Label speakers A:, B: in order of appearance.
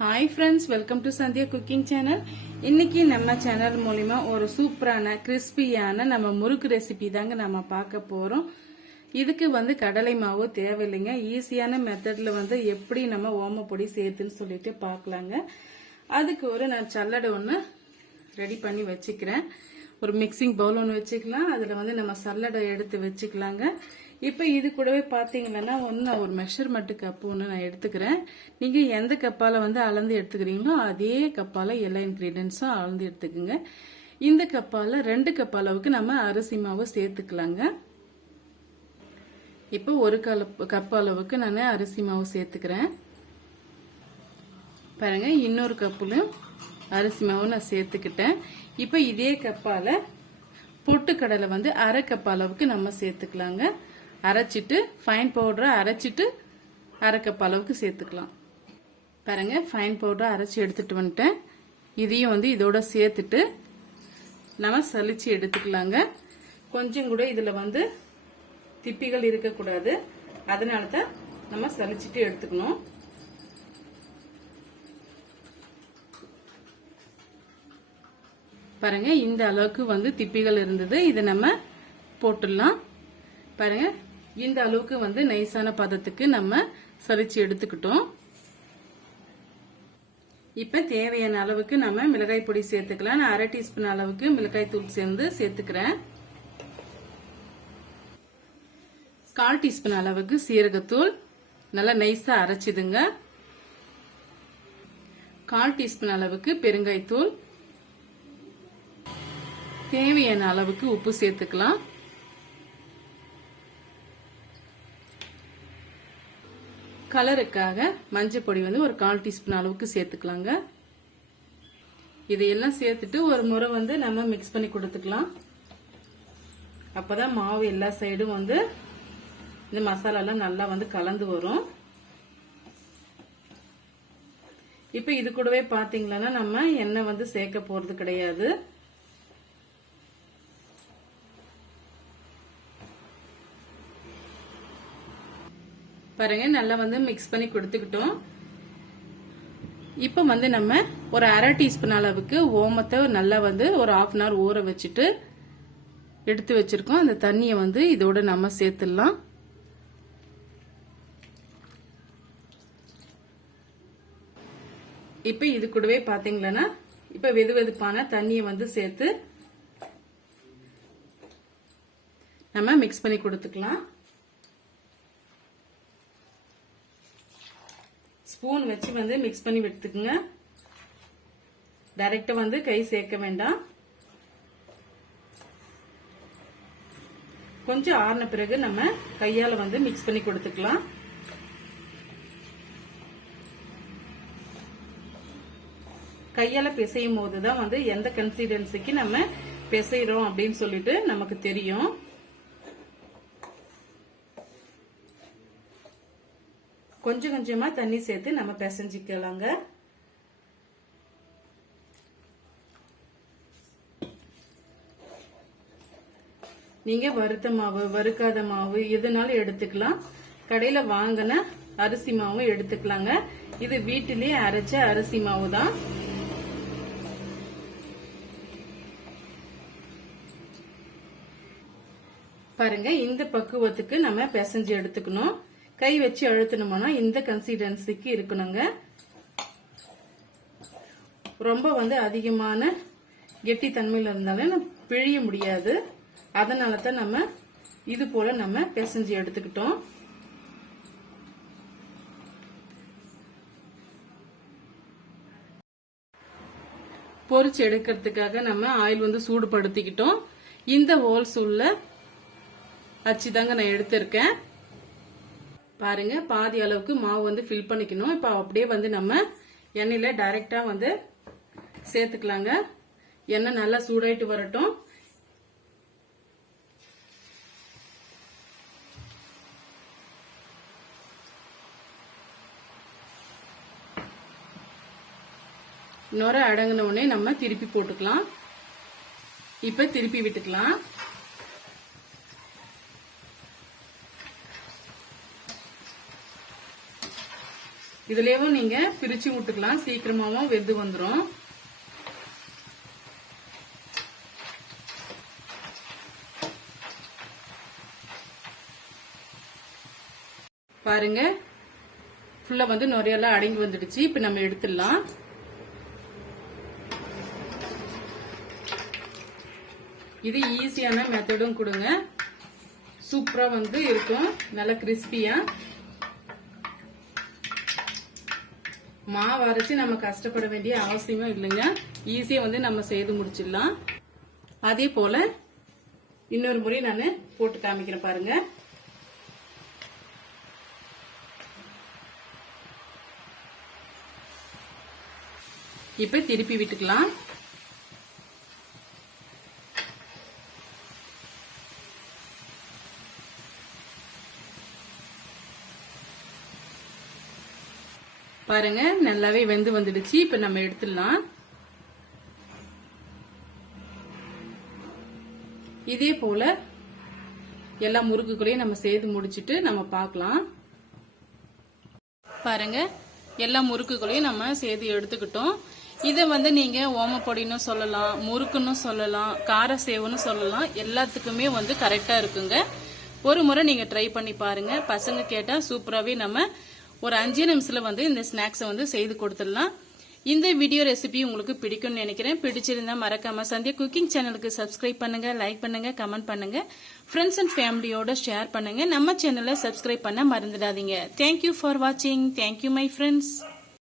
A: Hi friends welcome to Sandhya cooking channel இன்னைக்கு நம்ம channel மூலிமா ஒரு சூப்பரான கிறிஸ்பியான நம்ம முறுக்கு ரெசிபி தாங்க நம்ம பார்க்க போகிறோம் இதுக்கு வந்து கடலை மாவு தேவையில்லைங்க. ஈஸியான மெத்தடில் வந்து எப்படி நம்ம ஓமப்பொடி சேர்த்துன்னு சொல்லிட்டு பார்க்கலாங்க. அதுக்கு ஒரு நான் சல்லடை ஒன்று ரெடி பண்ணி வச்சுக்கிறேன். ஒரு மிக்சிங் பவுல் ஒன்று வச்சுக்கலாம். அதில் வந்து நம்ம சல்லடை எடுத்து வச்சுக்கலாங்க. இப்போ இது கூடவே பார்த்தீங்கன்னா ஒன்று நான் ஒரு மெஷர்மெண்ட் கப்பு ஒன்று நான் எடுத்துக்கிறேன். நீங்கள் எந்த கப்பால் வந்து அளந்து எடுத்துக்கிறீங்களோ அதே கப்பால் எல்லா இன்க்ரீடியன்ஸும் அளந்து எடுத்துக்கோங்க. இந்த கப்பால் ரெண்டு கப் அளவுக்கு நம்ம அரிசி மாவு சேர்த்துக்கலாங்க. இப்போ ஒரு கலப் கப் அளவுக்கு நான் அரிசி மாவு சேர்த்துக்கிறேன். பாருங்க இன்னொரு கப்புலையும் அரிசி மாவு நான் சேர்த்துக்கிட்டேன். இப்போ இதே கப்பால் பொட்டுக்கடலை வந்து அரை கப் அளவுக்கு நம்ம சேர்த்துக்கலாங்க. அரைச்சிட்டு ஃபைன் பவுடரை அரைச்சிட்டு அரை அளவுக்கு சேர்த்துக்கலாம். பாருங்க ஃபைன் பவுடரை அரைச்சி எடுத்துட்டு வந்துட்டேன். இதையும் வந்து இதோட சேர்த்துட்டு நம்ம சலிச்சு எடுத்துக்கலாங்க. கொஞ்சம் கூட இதில் வந்து திப்பிகள் இருக்கக்கூடாது. அதனால தான் நம்ம சலிச்சிட்டு எடுத்துக்கணும். பாருங்க இந்த அளவுக்கு வந்து திப்பிகள் இருந்தது. இதை நம்ம போட்டுடலாம். பாருங்க இந்த அளவுக்கு வந்து நைஸான பதத்துக்கு நம்ம சலிச்சு எடுத்துக்கிட்டோம். இப்ப தேவையான அளவுக்கு நம்ம மிளகாய் பொடி சேர்த்துக்கலாம். நான் அரை டீஸ்பூன் அளவுக்கு மிளகாய் தூள் சேர்ந்து சேர்த்துக்கிறேன். கால் டீஸ்பூன் அளவுக்கு சீரகத்தூள். நல்லா நைஸா அரைச்சிதுங்க கால் டீஸ்பூன் அளவுக்கு பெருங்காய்த்தூள். தேவையான அளவுக்கு உப்பு சேர்த்துக்கலாம். கலருக்காக மஞ்சள் பொடி வந்து ஒரு கால் டீஸ்பூன் அளவுக்கு சேர்த்துக்கலாங்க. இதையெல்லாம் சேர்த்துட்டு ஒரு முறை வந்து நம்ம மிக்ஸ் பண்ணி கொடுத்துக்கலாம். அப்பதான் மாவு எல்லா சைடும் வந்து இந்த மசாலாலாம் நல்லா வந்து கலந்து வரும். இப்ப இது கூடவே பாத்தீங்கன்னா நம்ம எண்ணெய் வந்து சேர்க்க போறது கிடையாது. பாருங்க நல்லா வந்து மிக்ஸ் பண்ணி கொடுத்துக்கிட்டோம். இப்போ வந்து நம்ம ஒரு அரை டீஸ்பூன் அளவுக்கு ஓமத்தை நல்லா வந்து ஒரு ஆஃப் அன் ஹவர் ஊற வச்சுட்டு எடுத்து வச்சிருக்கோம். அந்த தண்ணியை வந்து இதோட நம்ம சேர்த்துடலாம். இப்போ இது கூடவே பாத்தீங்களன்னா இப்போ வெது வெதுப்பான தண்ணியை வந்து சேர்த்து நம்ம மிக்ஸ் பண்ணி கொடுத்துக்கலாம். ஸ்பூன் வச்சு வந்து மிக்ஸ் பண்ணி எடுத்துக்கோங்க டைரக்டா வந்து கை சேர்க்க வேண்டாம். கொஞ்சம் ஆறின பிறகு நம்ம கையால வந்து மிக்ஸ் பண்ணி கொடுத்துக்கலாம். கையால பிசையும் போதுதான் வந்து எந்த கன்சிஸ்டன்சிக்கு நம்ம பிசைறோம் அப்படின்னு சொல்லிட்டு நமக்கு தெரியும். கொஞ்சம் கொஞ்சமா தண்ணி சேர்த்து நம்ம பிசைஞ்சிக்கலாங்க. நீங்க வறுத்த மாவு வறுக்காத மாவு எதுனாலும் எடுத்துக்கலாம். கடையில வாங்கின அரிசி மாவும் எடுத்துக்கலாங்க. இது வீட்டிலேயே அரைச்ச அரிசி மாவு தான் பாருங்க இந்த பக்குவத்துக்கு நம்ம பிசைஞ்சு எடுத்துக்கணும். கை வச்சு அழுத்தணும்னா இந்த கன்சிஸ்டன்சிக்கு இருக்கணுங்க. ரொம்ப வந்து அதிகமான கெட்டி தன்மையில் இருந்தாலும் பிழிய முடியாது. அதனால தான் நம்ம இது போல நம்ம பிசைஞ்சு எடுத்துக்கிட்டோம். பொறிச்சு எடுக்கிறதுக்காக நம்ம ஆயில் வந்து சூடுபடுத்திக்கிட்டோம். இந்த ஹோல்ஸ் உள்ள அச்சு தாங்க நான் எடுத்திருக்கேன். பாருங்க பாதி அளவுக்கு மாவு வந்து ஃபில் பண்ணிக்கணும். இப்போ அப்படியே வந்து நம்ம எண்ணெயில டைரக்டா வந்து சேர்த்துக்கலாங்க. எண்ணெய் நல்லா சூடாயிட்டு வரட்டும். நுர அடங்கின உடனே நம்ம திருப்பி போட்டுக்கலாம். இப்ப திருப்பி விட்டுக்கலாம். இதுலயும் நீங்க பிரிச்சு விட்டுக்கலாம். சீக்கிரமாவும் வெந்து வந்துரும். பாருங்க. ஃபுல்லா வந்து நுரையெல்லாம் அடங்கி வந்துடுச்சு. இப்ப நம்ம எடுத்துடலாம். இது ஈஸியான மெத்தடும் கொடுங்க. சூப்பரா வந்து இருக்கும். நல்லா கிறிஸ்பியா மாவு அரைச்சி நம்ம கஷ்டப்பட வேண்டிய அவசியமும் இல்லைங்க. ஈஸியா வந்து நம்ம செய்து முடிச்சிடலாம். அதே போல இன்னொரு முறை நான் போட்டு காமிக்கிறேன் பாருங்க. இப்ப திருப்பி விட்டுக்கலாம். பாருங்க நல்லாவே வெந்து வந்துடுச்சு. இப்ப நம்ம எடுத்துடலாம். இதே போல எல்லா முறுக்குகளையும் நம்ம செய்து முடிச்சிட்டு நம்ம பார்க்கலாம். பாருங்க எல்லா முறுக்குகளையும் நம்ம செய்து எடுத்துக்கிட்டோம். இதை வந்து நீங்க ஓமப்பொடின்னு சொல்லலாம் முறுக்குன்னு சொல்லலாம் கார சேவுன்னு சொல்லலாம். எல்லாத்துக்குமே வந்து கரெக்டா இருக்குங்க. ஒரு முறை நீங்க ட்ரை பண்ணி பாருங்க. பசங்க கேட்டா சூப்பராகவே நம்ம ஒரு அஞ்சு நிமிஷத்தில் வந்து இந்த ஸ்நாக்ஸை வந்து செய்து கொடுத்துடலாம். இந்த வீடியோ ரெசிபி உங்களுக்கு பிடிக்கும்னு நினைக்கிறேன். பிடிச்சிருந்தா மறக்காம சந்தியா குக்கிங் சேனலுக்கு சப்ஸ்கிரைப் பண்ணுங்க லைக் பண்ணுங்க கமெண்ட் பண்ணுங்க. ஃப்ரெண்ட்ஸ் அண்ட் ஃபேமிலியோட ஷேர் பண்ணுங்க. நம்ம சேனலை சப்ஸ்கிரைப் பண்ண மறந்துடாதீங்க. தேங்க்யூ ஃபார் வாட்சிங் தேங்க்யூ மை ஃப்ரெண்ட்ஸ்